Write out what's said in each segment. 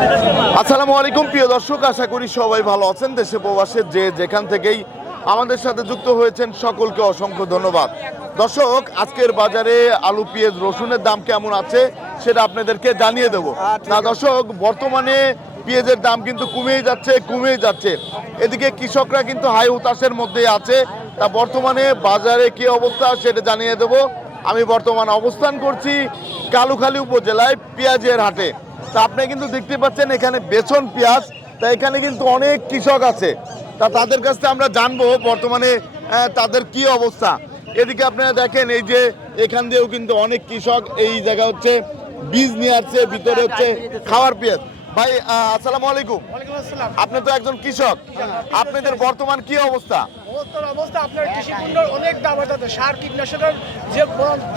আসসালামু আলাইকুম প্রিয় দর্শক আশা করি সবাই ভালো আছেন। দেশে প্রবাসে যে যেখান থেকেই আমাদের সাথে যুক্ত হয়েছেন সকলকে অসংখ্য ধন্যবাদ। দর্শক আজকের বাজারে আলু পেঁয়াজ রসুনের দাম কেমন আছে সেটা আপনাদেরকে জানিয়ে দেব। না দর্শক বর্তমানে পেঁয়াজের দাম কিন্তু কমেই যাচ্ছে কমেই যাচ্ছে। এদিকে কৃষকরা কিন্তু হাই উতাসের মধ্যে আছে। তা বর্তমানে বাজারে কি অবস্থা সেটা জানিয়ে দেব। আমি বর্তমান অবস্থান করছি কালুখালী উপজেলায় পেঁয়াজের হাটে। তা আপনি কিন্তু দেখতে পাচ্ছেন এখানে বেসন পেঁয়াজ তা এখানে কিন্তু অনেক কৃষক আছে। তা তাদের কাছ থেকে আমরা জানব বর্তমানে তাদের কি অবস্থা। এদিকে আপনারা দেখেন এই যে এখান দিয়েও কিন্তু অনেক কৃষক এই জায়গা হচ্ছে বীজ নিয়ে আসছে ভিতরে হচ্ছে খাওয়ার পেঁয়াজ। ভাই আসসালামু আলাইকুম। আপনি তো একজন কৃষক। আপনাদের বর্তমান কি অবস্থা? অবস্থার অবস্থা। আপনার কৃষি পণ্যের অনেক দাম হচ্ছে সার কীটনাশকের যে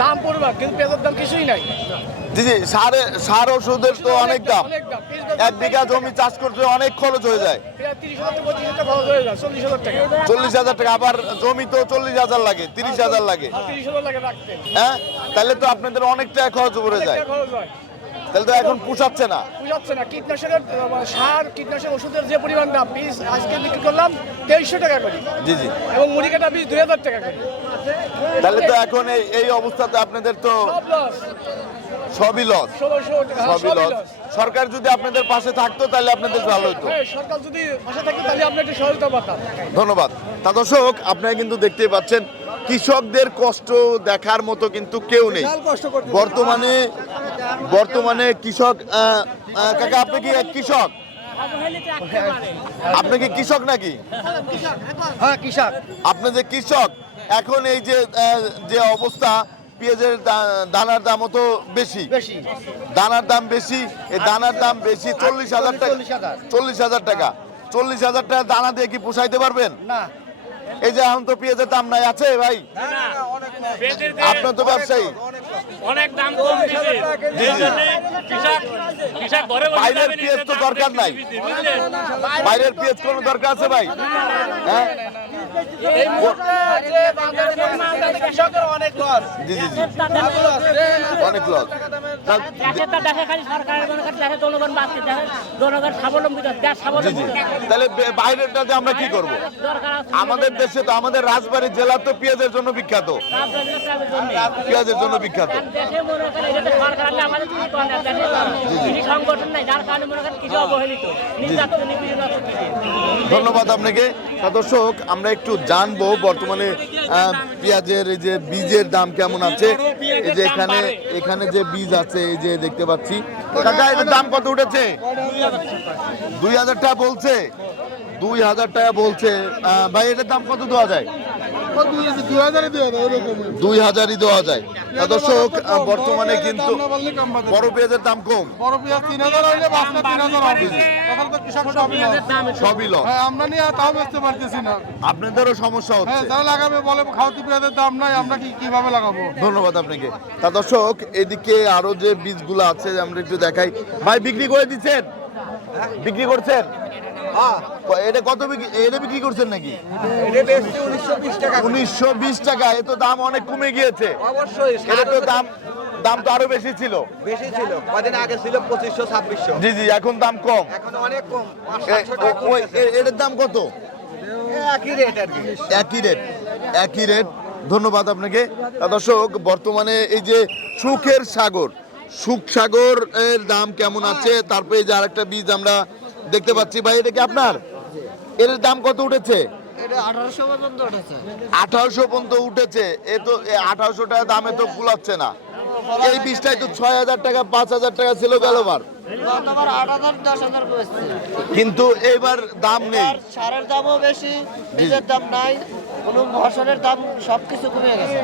দাম পড়বে কিন্তু পেঁয়াজের দাম কিছুই নাই। জি জি সারে সার ওষুধের তো অনেক দাম। এক বিঘা জমি চাষ করতে অনেক খরচ হয়ে যায়। চল্লিশ হাজার টাকা। আবার জমি তো চল্লিশ হাজার লাগে তিরিশ হাজার লাগে। হ্যাঁ? তাহলে তো আপনাদের অনেক টাকা খরচ পড়ে যায়। তাহলে তো এখন পুষাচ্ছে না। বুঝাচ্ছে না। কীটনাশকের সার কীটনাশক ওষুধের যে পরিমাণ দাম পিস আজকে বিক্রি করলাম তেইশশো টাকা করে। জি জি। এবং মুড়ি কাটা পিস দুই হাজার টাকা করে। তাহলে তো এখন এই এই অবস্থাতে আপনাদের তো সব লস সবই লস হ্যাঁ, সবই লস সরকার যদি আপনাদের পাশে থাকতো তাহলে আপনাদের ভালো হতো। হ্যাঁ সরকার যদি পাশে থাকে তাহলে আপনি একটু সহযোগিতা পাতাম। ধন্যবাদ। তা দর্শক আপনারা কিন্তু দেখতে পাচ্ছেন কৃষকদের কষ্ট দেখার মতো কিন্তু কেউ নেই। বর্তমানে বর্তমানে কৃষক কাকা আপনি কি এক কৃষক? আপনি কি কৃষক নাকি? হ্যাঁ কৃষক। আপনি যে কৃষক এখন এই যে যে অবস্থা পেঁয়াজের দানার দামও তো বেশি। দানার দাম বেশি এই দানার দাম বেশি চল্লিশ হাজার টাকা। চল্লিশ হাজার। চল্লিশ হাজার টাকা। চল্লিশ হাজার টাকা দানা দিয়ে কি পোষাইতে পারবেন? না। এই যে এখন তো পেঁয়াজের দাম নাই আছে ভাই আপনার তো ব্যবসায়ী অনেক দাম কম বাইরের পেঁয়াজ তো দরকার নাই। বাইরের পেঁয়াজ কোনো দরকার আছে ভাই হ্যাঁ এই মুহূর্তে যে কৃষকের অনেক লস। জি জি জি। অনেক লস। তাহলে আমরা কি করব? আমাদের দেশে তো আমাদের রাজবাড়ী জেলা তো পেঁয়াজের জন্য বিখ্যাত। পেঁয়াজের জন্য। বিখ্যাত। ধন্যবাদ আপনাকে। তা দর্শক আমরা একটু জানব বর্তমানে পেঁয়াজের এই যে বীজের দাম কেমন আছে? এই যে এখানে এখানে যে বীজ আছে, এই যে দেখতে পাচ্ছি। কাকা, এটার দাম কত উঠেছে? দুই হাজার টাকা বলছে। দুই হাজার টাকা বলছে। ভাই, এটার দাম কত দেওয়া যায়? দুই হাজারই দেওয়া যায়। তা দর্শক বর্তমানে কিন্তু বড় পেঁয়াজের দাম কম। বড় পেঁয়াজ তিন হাজার হইলে বাসটা তিন হাজার হবে। তখন তো কৃষক সবই হ্যাঁ আমরা নিয়ে তাও বেচতে পারতেছি না। আপনাদেরও সমস্যা হ্যাঁ হচ্ছে যারা লাগাবে বলে খাওয়াতি পেঁয়াজের দাম নাই আমরা কি কীভাবে লাগাবো? ধন্যবাদ আপনাকে। তা দর্শক এদিকে আরও যে বীজগুলো আছে আমরা একটু দেখাই। ভাই বিক্রি করে দিচ্ছেন? বিক্রি করছেন? এটা কত বিক্রি এটা বিক্রি করছেন নাকি? উনিশশো বিশ টাকা এ তো দাম অনেক কমে গিয়েছে। অবশ্যই এটা তো দাম দাম তো আরও বেশি ছিল। বেশি ছিল কদিন আগে ছিল পঁচিশশো ছাব্বিশশো। জি জি এখন দাম কম। এখন অনেক এটার দাম কত? একই রেট একই রেট একই রেট। ধন্যবাদ আপনাকে। দর্শক বর্তমানে এই যে সুখের সাগর সুখ সাগর এর দাম কেমন আছে? তারপরে যে আরেকটা বীজ আমরা দেখতে পাচ্ছি ভাই এটা কি আপনার? এর দাম কত উঠেছে? আঠারোশো পর্যন্ত উঠেছে। এ তো আঠারোশো টাকা দামে তো কুলাচ্ছে না। এই বীজটাই তো ছয় হাজার টাকা পাঁচ হাজার টাকা ছিল গেলবার কিন্তু এইবার দাম নেই। সারের দামও বেশি বীজের দাম নাই ফসলের দাম সবকিছু কমে গেছে।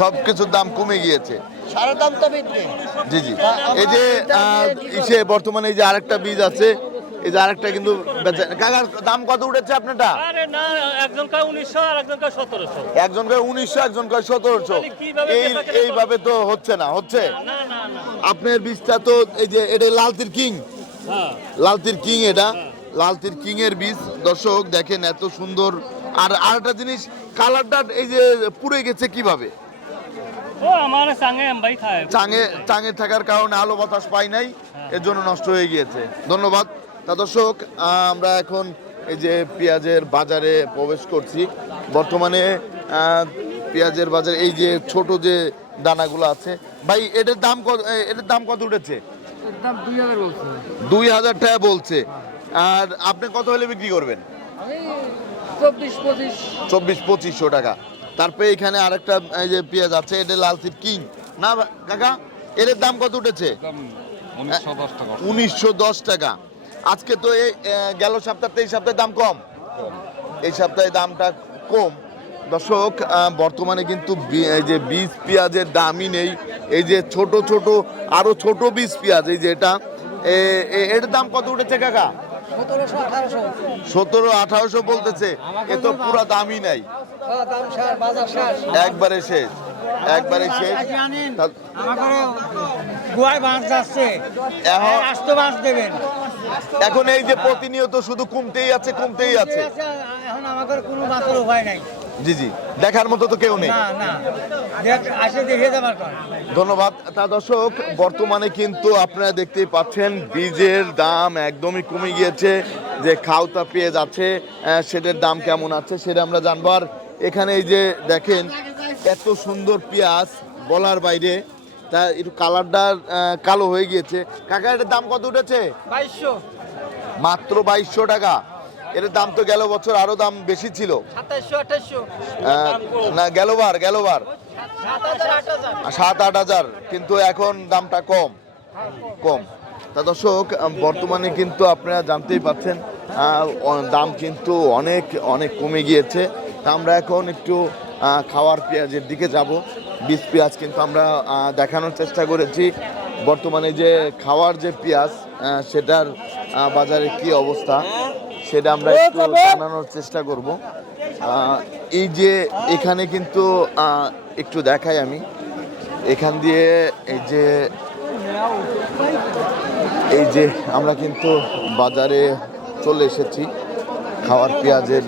সব কিছুর দাম কমে গিয়েছে। সারের দাম তো বৃদ্ধি। জি জি। এই যে বর্তমানে এই যে আরেকটা বীজ আছে এই যে আরেকটা কিন্তু কাকার দাম কত উঠেছে আপনারটা? আরে না একজন কয় উনিশশো আর একজন এই এইভাবে তো হচ্ছে না হচ্ছে? আপনার বীজটা তো এই যে এটা লালতির কিং। হ্যাঁ। লালতির কিং এটা। লালতির কিং এর বীজ। দর্শক দেখেন এত সুন্দর। আর আরেকটা জিনিস কালারটা এই যে পুড়ে গেছে কীভাবে? চাঙে চাঙে থাকার কারণে আলো বাতাস পাই নাই এর জন্য নষ্ট হয়ে গিয়েছে। ধন্যবাদ। তা দর্শক আমরা এখন এই যে পেঁয়াজের বাজারে প্রবেশ করছি। বর্তমানে পেঁয়াজের বাজারে এই যে ছোট যে দানাগুলো আছে ভাই এটার দাম কত এটার দাম কত উঠেছে? দুই হাজার টাকা বলছে। আর আপনি কত হলে বিক্রি করবেন? চব্বিশ পঁচিশ। চব্বিশ পঁচিশশো টাকা। তারপরে এখানে আরেকটা এই যে পেঁয়াজ আছে এটা লাল সিট কিং। না কাকা এর দাম কত উঠেছে? উনিশশো দশ টাকা। আজকে তো এই গেল সপ্তাহতে এই সপ্তাহে দাম কম। এই সপ্তাহে দামটা কম। দর্শক বর্তমানে কিন্তু এই যে বীজ পেঁয়াজের দামই নেই। এই যে ছোট ছোট আরও ছোট বীজ পেঁয়াজ এই যে এটা এ- এ- এর দাম কত উঠেছে কাকা? সতেরো আঠারোশো বলতেছে। এ তো পুরো দামই নাই। শেষ শেষ। একবারে শেষ একবারে শেষ। তা- আমাকে গুয়ায় বাঁশ যাচ্ছে। আস্ত বাঁশ দেবেন। এখন এই যে প্রতিনিয়ত শুধু কমতেই আছে কমতেই আছে। এখন আমাদের কোনো বাঁচার উপায় নাই। জি জি। দেখার মতো তো কেউ নেই। ধন্যবাদ। তা দর্শক বর্তমানে কিন্তু আপনারা দেখতেই পাচ্ছেন বীজের দাম একদমই কমে গিয়েছে। যে খাওতা পেঁয়াজ আছে সেটার দাম কেমন আছে সেটা আমরা জানবার এখানে এই যে দেখেন এত সুন্দর পেঁয়াজ বলার বাইরে। তা একটু কালারটা কালো হয়ে গিয়েছে। কাকা এটার দাম কত উঠেছে? বাইশশো। মাত্র বাইশশো টাকা। এর দাম তো গেল বছর আরও দাম বেশি ছিল। না গেলবার গেলবার সাত আট হাজার। কিন্তু এখন দামটা কম। কম। তা দর্শক বর্তমানে কিন্তু আপনারা জানতেই পাচ্ছেন অ- দাম কিন্তু অনেক অনেক কমে গিয়েছে। তা আমরা এখন একটু খাওয়ার পেঁয়াজের দিকে যাব। বিষ পেঁয়াজ কিন্তু আমরা দেখানোর চেষ্টা করেছি। বর্তমানে যে খাওয়ার যে পেঁয়াজ সেটার বাজারে কি অবস্থা সেটা আমরা একটু জানানোর চেষ্টা করব। এই যে এখানে কিন্তু একটু দেখাই আমি। এখান দিয়ে এই যে এই যে আমরা কিন্তু বাজারে চলে এসেছি। খাওয়ার পেঁয়াজের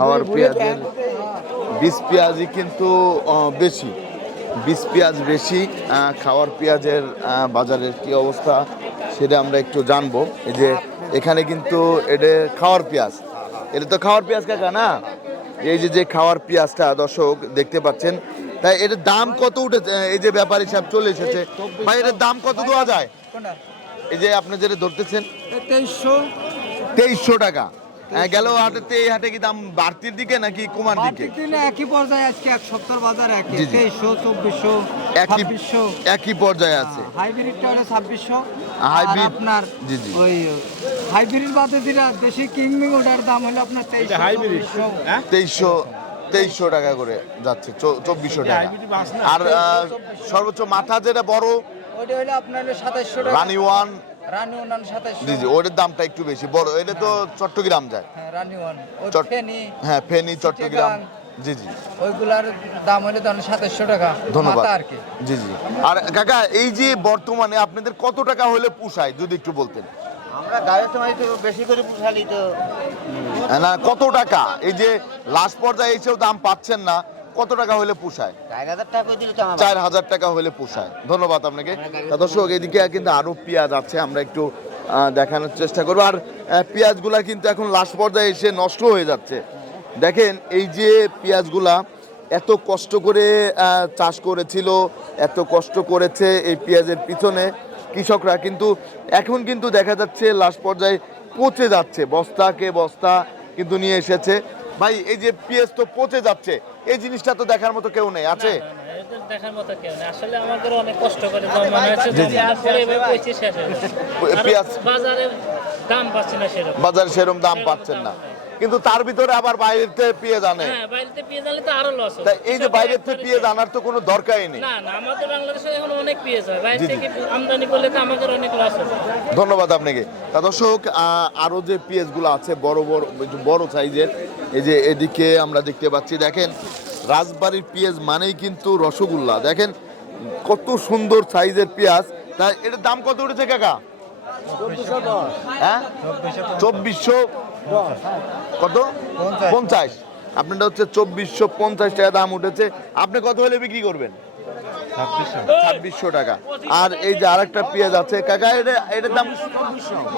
খাওয়ার পেঁয়াজের বীজ পেঁয়াজই কিন্তু বেশি। বীজ পেঁয়াজ বেশি খাওয়ার পেঁয়াজের বাজারের কি অবস্থা সেটা আমরা একটু জানব। এই যে এখানে কিন্তু এটা খাওয়ার পেঁয়াজ। এটা তো খাওয়ার পেঁয়াজ কাকা না? এই যে যে খাওয়ার পেঁয়াজটা দর্শক দেখতে পাচ্ছেন। তাই এটার দাম কত উঠেছে? এই যে ব্যাপারী সাহেব চলে এসেছে। ভাই এটার দাম কত দেওয়া যায়? এই যে আপনি যেটা ধরতেছেন তেইশশো। তেইশশো টাকা। গেল হাটেতে এই হাটে কি দাম বাড়তির দিকে নাকি কমার দিকে? একই পর্যায়ে আজকে এক সপ্তাহ বাজার একই। তেইশশো চব্বিশশো একই ছাব্বিশশো। একই পর্যায়ে আছে। হাইব্রিডটা হলো ছাব্বিশশো। হাইব্রিড- আপনার জি, জি। ওই হাইব্রিড বাদে যেটা দেশি কিংমিং ওটার দাম হলো আপনার তেইশশো চব্বিশশো। তেইশশো তেইশশো টাকা করে যাচ্ছে চব্বিশশো টাকা। আর আহ, সর্বোচ্চ মাথা যেটা বড় ওইটা হলো আপনার হলো সাতাইশশো টাকা। রানি ওয়ান রানি ওয়ান সাতাইশশো জি জি ওটার দামটা একটু বেশি। বড় এটা তো চট্টগ্রাম যায়। হ্যাঁ রানি ওয়ান ওই ফেনি হ্যাঁ ফেনী চট্টগ্রাম। জি জি। ওইগুলার দাম হলো তখন সাতাইশশো টাকা। ধন্যবাদ। আর কি। জি জি। আর কাকা এই যে বর্তমানে আপনাদের কত টাকা হলে পুষায় যদি একটু বলতেন? আমরা গায়ের সময় তো বেশি করে পুষালি তো। না কত টাকা? এই যে লাস্ট পর্যায়ে এসেও দাম পাচ্ছেন না কত টাকা হলে পোষায়? চার হাজার টাকা হলে পোষায়। ধন্যবাদ আপনাকে। দর্শক এদিকে কিন্তু আরও পেঁয়াজ আছে আমরা একটু দেখানোর চেষ্টা করব। আর পেঁয়াজগুলা কিন্তু এখন লাস্ট পর্যায়ে এসে নষ্ট হয়ে যাচ্ছে। দেখেন এই যে পেঁয়াজগুলা এত কষ্ট করে চাষ করেছিল এত কষ্ট করেছে এই পেঁয়াজের পিছনে কৃষকরা কিন্তু এখন কিন্তু দেখা যাচ্ছে লাস্ট পর্যায়ে পচে যাচ্ছে। বস্তাকে বস্তা কিন্তু নিয়ে এসেছে। ভাই এই যে পিএস তো পচে যাচ্ছে এই জিনিসটা তো দেখার মতো কেউ নেই আছে? এদের দেখার মতো কেউ নেই। আসলে আমাদের অনেক কষ্ট করে জমা হয়েছে জমানোর পরে এভাবে পচে শেষ গেছে। আর পেঁয়াজ- বাজারে দাম পাচ্ছি না সেরকম। বাজারে সেরকম দাম পাচ্ছেন না। কিন্তু তার ভিতরে আবার বাইরের থেকে পেঁয়াজ আনে। হ্যাঁ বাইরেতে পেঁয়াজ আনলে তো আরও লস তাই এই যে বাইরের থেকে পেঁয়াজ আনার তো কোনো দরকারই নেই। না না আমাদের বাংলাদেশে এখন অনেক পেঁয়াজ হয়। বাইরে জি, জি। থেকে আমদানি করলে তো আমাদের অনেক লস হবে। ধন্যবাদ আপনাকে। তা দর্শক আরও যে পেঁয়াজগুলো আছে বড় বড় বড় সাইজের এই যে এদিকে আমরা দেখতে পাচ্ছি দেখেন রাজবাড়ির পেঁয়াজ মানেই কিন্তু রসগোল্লা। দেখেন কত সুন্দর সাইজের পেঁয়াজ। তা এটার দাম কত উঠেছে কাকা? চব্বিশশো কত পঞ্চাশ আপনারটা হচ্ছে চব্বিশশো পঞ্চাশ টাকা দাম উঠেছে আপনি কত হলে বিক্রি করবেন ছাব্বিশশো টাকা আর এই যে আরেকটা পেঁয়াজ আছে কাকা এটা এটার দাম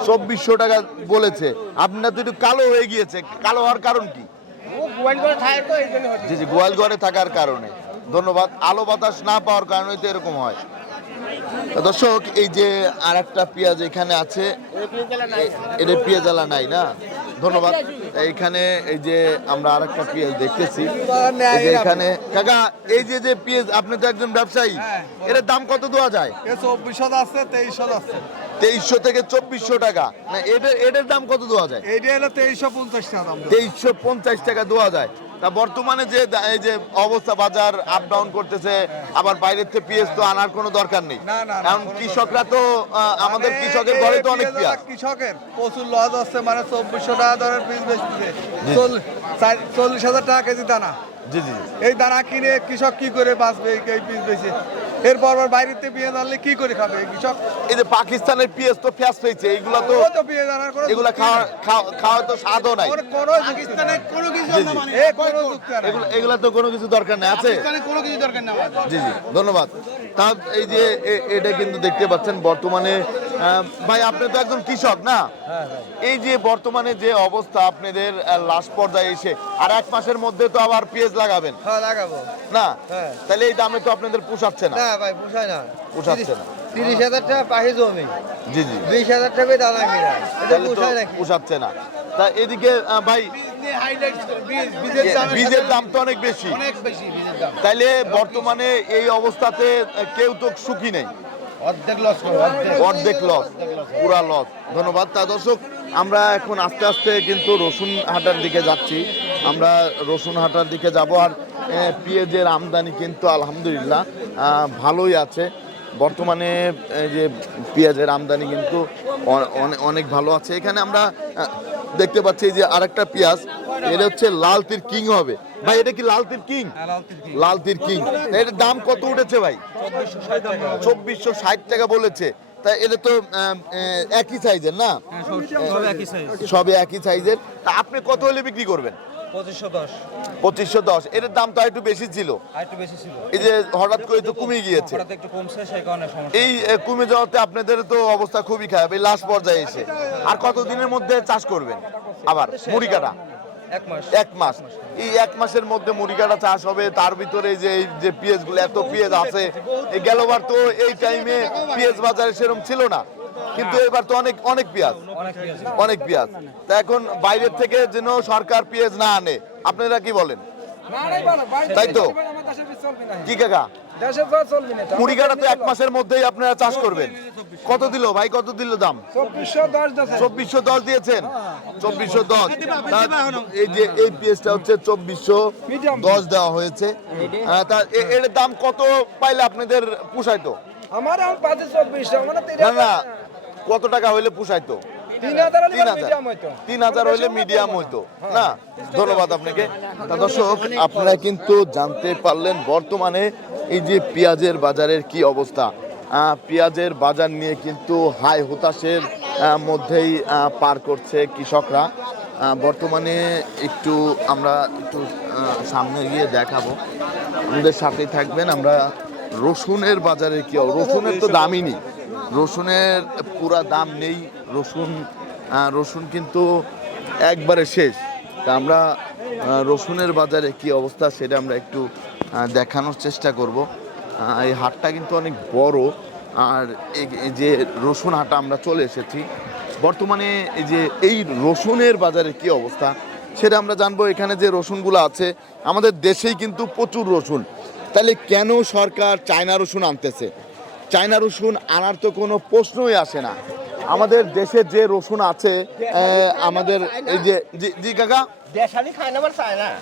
চব্বিশশো টাকা বলেছে আপনার তো একটু কালো হয়ে গিয়েছে কালো হওয়ার কারণ কি জি জি গোয়াল ঘরে থাকার কারণে ধন্যবাদ আলো বাতাস না পাওয়ার কারণে তো এরকম হয় দর্শক এই যে আর একটা পেঁয়াজ এখানে আছে এটা পেঁয়াজ আলা নাই না ধন্যবাদ। এইখানে এই যে আমরা আর একটা পেঁয়াজ দেখতেছি এখানে কাকা এই যে যে পেঁয়াজ আপনি তো একজন ব্যবসায়ী। এর দাম কত দেওয়া যায়? চব্বিশশো আছে তেইশশো আছে। তেইশশো থেকে চব্বিশশো টাকা। না এটার এটার দাম কত দেওয়া যায়? এটা হলো তেইশশো পঞ্চাশ টাকা দাম তেইশশো পঞ্চাশ টাকা দেওয়া যায়। তা বর্তমানে যে এই যে অবস্থা বাজার আপ ডাউন করতেছে আবার বাইরের থেকে পিএস তো আনার কোনো দরকার নেই। কারণ কৃষকরা তো আমাদের কৃষকের ঘরে তো অনেক পেঁয়াজ। কৃষকের। প্রচুর লস হচ্ছে মানে চব্বিশশো টাকা দরের পিস বেচতেছে। চল্লিশ হাজার টাকা কেজি দানা। জি জি। এই দানা কিনে কৃষক কি করে বাঁচবে এই- পিস বেচে? এরপর আবার বাইরেতে পেঁয়াজ আনলে কি করে খাবে? কৃষক এই যে পাকিস্তানের পিএস তো ফ্যাস পেয়েছে এগুলা তো পেঁয়াজ আনার কোনো এগুলা খাওয়া খাওয়া- তো স্বাদও নাই। পাকিস্তানের কোনো কিছু এগুলো তো কোনো কিছু দরকার নেই আছে? কোনো কিছু দরকার নেই জি জি ধন্যবাদ। তা এই যে এটা কিন্তু দেখতে পাচ্ছেন বর্তমানে ভাই আপনি তো একজন কৃষক না? এই যে বর্তমানে যে অবস্থা আপনাদের লাস্ট পর্যায়ে এসে আর এক মাসের মধ্যে তো আবার পেঁয়াজ লাগাবেন। হ্যাঁ লাগাবো। না? হ্যাঁ। তাহলে এই দামে তো আপনাদের পোষাচ্ছে না ভাই পোষায় না। পোষাচ্ছে না। তিরিশ হাজার টাকা পাহি জমি। জি জি। বিশ হাজার টাকায় দানা কিনা। এটা পোষায় নাকি? পোষাচ্ছে না। তা এদিকে ভাই বীজের দাম তো অনেক বেশি। অনেক বেশি বীজের দাম। তাইলে বর্তমানে এই অবস্থাতে কেউ তো সুখী নেই। অর্ধেক লস অর্ধেক। লস পুরা লস ধন্যবাদ। তা দর্শক আমরা এখন আস্তে আস্তে কিন্তু রসুন হাটার দিকে যাচ্ছি। আমরা রসুন হাটার দিকে যাব আর পেঁয়াজের আমদানি কিন্তু আলহামদুলিল্লাহ ভালোই আছে। বর্তমানে যে পেঁয়াজের আমদানি কিন্তু অনেক ভালো আছে। এখানে আমরা দেখতে পাচ্ছি যে আরেকটা পেঁয়াজ এটা হচ্ছে লাল তীর কিং হবে। ভাই এটা কি লাল তীর কিং? লাল তীর কিং। এটার দাম কত উঠেছে ভাই? চব্বিশশো ষাট টাকা বলেছে। তা এটা তো একই সাইজের না? সবই একই সাইজের তা আপনি কত হলে বিক্রি করবেন? পঁচিশশো দশ। দাম তো একটু বেশি ছিল। এই যে হঠাৎ করে তো কমে গিয়েছে। এই কমে যাওয়াতে আপনাদের তো অবস্থা খুবই খারাপ। এই লাস্ট পর্যায়ে এসে। আর কত দিনের মধ্যে চাষ করবেন? আবার মুড়ি কাটা? এক মাস। এই এক মাসের মধ্যে মুড়ি কাটা চাষ হবে। তার ভিতরে যে এই যে পেঁয়াজগুলো এত পেঁয়াজ আছে। গেলবার তো এই টাইমে পেঁয়াজ বাজারে সেরকম ছিল না। কিন্তু এবার তো অনেক অনেক পেঁয়াজ অনেক পেঁয়াজ তা এখন বাইরের থেকে যেন সরকার পেঁয়াজ না আনে আপনারা কি বলেন? তাই তো? কি কাকা? মুড়ি কাটা তো এক মাসের মধ্যেই আপনারা চাষ করবেন। কত দিল ভাই? কত দিল দাম? চব্বিশশো দশ দিয়েছেন। চব্বিশশো দশ। এই যে এই পেঁয়াজটা হচ্ছে চব্বিশশো দশ দেওয়া হয়েছে। তা এর দাম কত পাইলে আপনাদের পুষাইতো আমার এখন পাঁচে চব্বিশ মানে না না কত টাকা হইলে পুষাইতো? তিন হাজার তিন হাজার। তিন হাজার হইলে মিডিয়াম হইতো। না ধন্যবাদ আপনাকে। দর্শক আপনারা কিন্তু জানতে পারলেন বর্তমানে এই যে পেঁয়াজের বাজারের কি অবস্থা। আহ, পেঁয়াজের বাজার নিয়ে কিন্তু হাই হতাশের মধ্যেই পার করছে কৃষকরা। বর্তমানে একটু আমরা একটু সামনে গিয়ে দেখাবো। আমাদের সাথেই থাকবেন আমরা রসুনের বাজারে কি রসুনের তো দামই নেই। রসুনের পুরা দাম নেই, রসুন রসুন কিন্তু একবারে শেষ। তা আমরা রসুনের বাজারে কি অবস্থা সেটা আমরা একটু দেখানোর চেষ্টা করব। এই হাটটা কিন্তু অনেক বড়। আর যে রসুন হাটা আমরা চলে এসেছি, বর্তমানে এই যে, এই রসুনের বাজারে কি অবস্থা সেটা আমরা জানব। এখানে যে রসুনগুলো আছে, আমাদের দেশেই কিন্তু প্রচুর রসুন। তাহলে কেন সরকার চায়না রসুন আনতেছে? চায়না রসুন আনার তো কোনো প্রশ্নই আসে না। আমাদের দেশে যে রসুন আছে আমাদের এই যে জি- কাকা?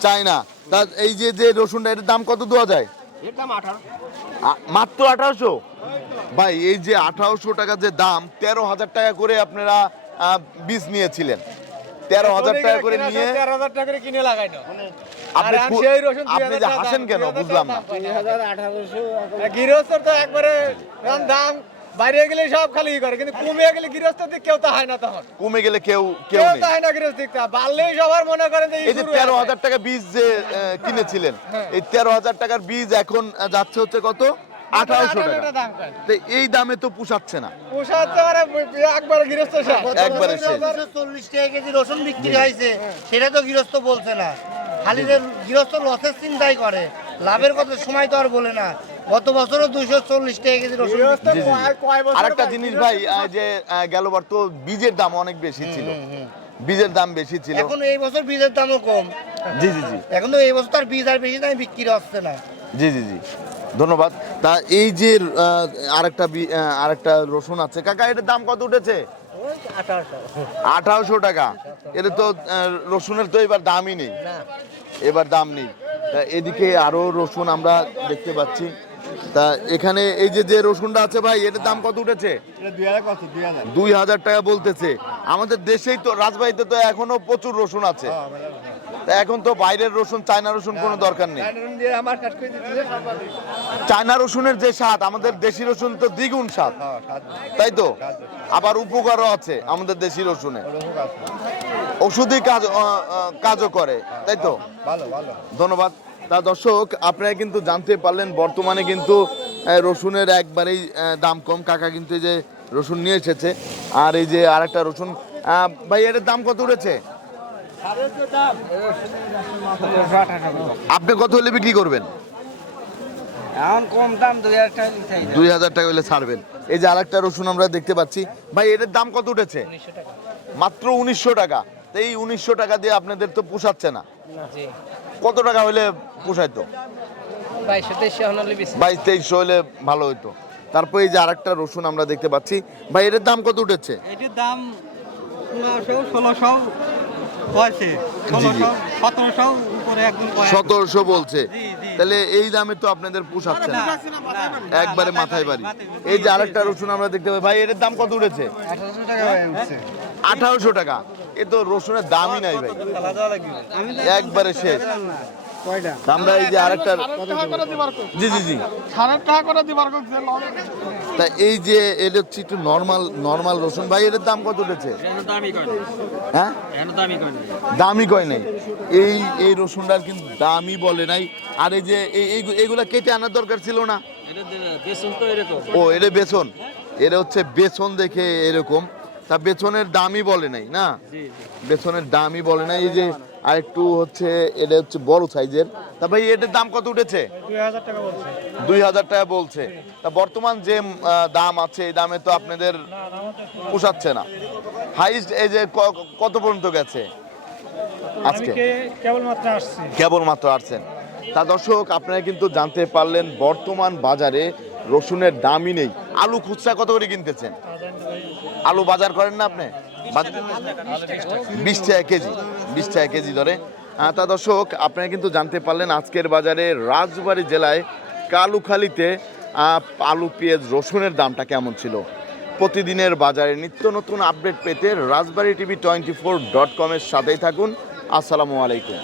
চায়না। তা এই যে যে রসুনটা এটার দাম কত দেওয়া যায়? মাত্র আঠারোশো? ভাই এই যে আঠারোশো টাকা যে দাম তেরো হাজার টাকা করে আপনারা বীজ নিয়েছিলেন। তেরো হাজার টাকা করে নিয়ে তেরো হাজার টাকা করে কিনে লাগাই না আপনি সেই রসুন আপনি যে হাসেন কেন? বুঝলাম না। দাম। পাই না। গৃহস্থর তো একবারে দাম বাইরে গেলে সব খালি করে কিন্তু কমে গেলে গৃহস্থ দিক কেউ তো হয় না তখন। কমে গেলে কেউ কেউ তো হয় না বাড়লেই সবার মনে করেন যে এই যে তেরো হাজার টাকা বীজ যে কিনেছিলেন এই তেরো হাজার টাকার বীজ এখন যাচ্ছে হচ্ছে কত? আঠারোশো আঠারোশো টাকা। তো এই দামে তো পোষাচ্ছে না। পোষাচ্ছে গৃহস্থ একবারে চল্লিশ টাকা কেজি রসুন বিক্রি হয়েছে। সেটা তো গৃহস্থ বলছে না। খালি গৃহস্থ লসের চিন্তাই করে। লাভের কথা সময় তো আর বলে না। গত বছরও চল্লিশ টাকা কেজি রসুন? জিনিস ভাই যে আহ, গেলবার তো বীজের দাম অনেক বেশি ছিল। বীজের দাম বেশি ছিল। এখন এই বছর বীজের দামও কম। জি জি জি। এখন তো এই বছর আর বীজ আর বেশি দামে বিক্রি হচ্ছে না। জি জি জি। ধন্যবাদ। তা এই যে আরেকটা আরেকটা রসুন আছে। কাকা এটার দাম কত উঠেছে? আঠারোশো টাকা। এটা তো রসুনের তো এবার দামই নেই। এবার দাম নেই। তা এদিকে আরও রসুন আমরা দেখতে পাচ্ছি। তা এখানে এই যে যে রসুনটা আছে ভাই এটার দাম কত উঠেছে? দুই হাজার টাকা বলতেছে। আমাদের দেশেই তো রাজবাড়িতে তো এখনও প্রচুর রসুন আছে। তা এখন তো বাইরের রসুন চায়না রসুন কোনো দরকার নেই। চায়না রসুনের যে স্বাদ আমাদের দেশি রসুন তো দ্বিগুণ স্বাদ। তাই তো? আবার উপকারও আছে আমাদের দেশি রসুনে। ওষুধি কাজ কাজও করে তাই তো? ধন্যবাদ। তা দর্শক আপনারা কিন্তু জানতে পারলেন বর্তমানে কিন্তু রসুনের একবারেই দাম কম। কাকা কিন্তু এই যে রসুন নিয়ে এসেছে। আর এই যে আরেকটা রসুন ভাই এর দাম কত উঠেছে? আপনি কত হলে বিক্রি করবেন? এখন কম দাম দুই হাজার টাকা দুই হাজার টাকা হলে ছাড়বেন। এই যে আরেকটা রসুন আমরা দেখতে পাচ্ছি। ভাই এটার দাম কত উঠেছে? মাত্র উনিশশো টাকা। তো এই উনিশশো টাকা দিয়ে আপনাদের তো পোষাচ্ছে না। কত টাকা হলে পোষাইতো? বাইশ তেইশশো হলে ভালো হতো তারপর এই যে আরেকটা রসুন আমরা দেখতে পাচ্ছি। ভাই এটার দাম কত উঠেছে? এটির দাম ষোলোশো, সতেরোশো বলছে। জি, জি। তাহলে এই দামে তো আপনাদের পোষাচ্ছে না। একবারে মাথায় বাড়ি এই যে আরেকটা রসুন আমরা দেখতে পাই। ভাই এটার দাম কত উঠেছে? আঠারোশো টাকা উঠছে। আঠারোশো টাকা। এ তো রসুনের দামই নাই ভাই। একবারে শেষ। আমরা এই যে আরেকটা জি জি জি। তা এই যে এটা হচ্ছে একটু নর্মাল নর্মাল রসুন। ভাই এটার দাম কত উঠেছে? হ্যাঁ? দামই কয় নাই। এই এই রসুনটার কিন্তু দামই বলে নাই। আর এই যে এই এই- এগুলা কেটে আনার দরকার ছিল না? ও এটা বেসন। এটা হচ্ছে বেসন দেখে এরকম। তা বেসনের দামই বলে নাই না? বেসনের দামই বলে নাই। এই যে আর একটু হচ্ছে এটা হচ্ছে বড় সাইজের। তা ভাই এটার দাম কত উঠেছে? দুই হাজার টাকা বলছে। তা বর্তমান যে দাম আছে এই দামে তো আপনাদের পোষাচ্ছে না। হাইস্ট এই যে ক- কত পর্যন্ত গেছে? আজকে। কেবলমাত্র আসছি। আসছেন। তা দর্শক আপনারা কিন্তু জানতে পারলেন বর্তমান বাজারে রসুনের দামই নেই। আলু খুচরা কত করে কিনতেছেন? আলু বাজার করেন না আপনি? বিশ টাকা কেজি। বিশ টাকা কেজি ধরে আহ, তা দর্শক আপনারা কিন্তু জানতে পারলেন আজকের বাজারে রাজবাড়ি জেলায় কালুখালিতে আলু পেঁয়াজ রসুনের দামটা কেমন ছিল? প্রতিদিনের বাজারে নিত্য নতুন আপডেট পেতে Rajbari TV twenty four dot কমের সাথেই থাকুন। আসসালামু আলাইকুম।